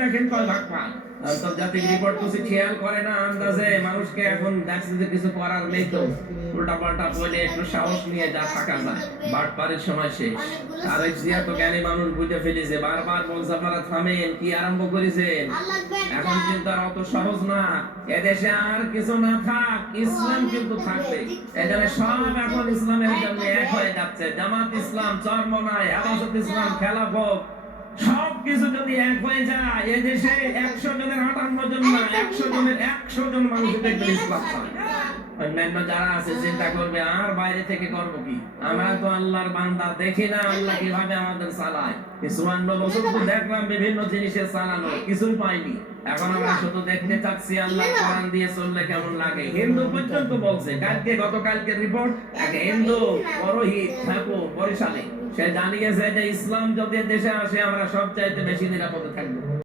দেখেন কয় ভাগ পায়। আন্তর্জাতিক রিপোর্ট কিছু খেয়াল করে না, আন্দাজে মানুষকে এখন দেখছে যে কিছু করার নেই, তো উল্টাপাল্টা বলে একটু সাহস নিয়ে যা থাকা যায়, বাটপারের সময় শেষ। আর জিয়া তো জ্ঞানী মানুষ বুঝে ফেলেছে, বারবার বলছে আপনারা থামেন, কি আরম্ভ করেছেন। এখন কিন্তু আর অত সহজ না, এদেশে আর কিছু না থাক, ইসলাম কিন্তু থাকবে। এজন্য সব এখন ইসলামের জন্য এক হয়ে যাচ্ছে, জামাত ইসলাম, চরমনাই, হেফাজত ইসলাম, খেলাফত, সবকিছু যদি এক হয়ে যায়, এদেশে 100 জনের 58 জন না, 100 জনের 100 জন মানুষ দেখবেন ইসলাম চায়। অন্যান্য যারা আছে চিন্তা করবে আর বাইরে থেকে করব কি, আমরা তো আল্লাহর বান্দা, দেখি না আল্লাহ কিভাবে আমাদের চালায়। 54 বছর তো দেখলাম বিভিন্ন জিনিসের চালানো, কিছুই পাইনি। এখন আমরা শুধু দেখতে চাচ্ছি আল্লাহর কোরআন দিয়ে চললে কেমন লাগে। হিন্দু পর্যন্ত বলছে, গতকালকে রিপোর্ট, এক হিন্দু পুরোহিত ঠাকুর বরিশালে, সে জানিয়েছে যে ইসলাম যদি দেশে আসে আমরা সবচাইতে বেশি নিরাপদে থাকবো।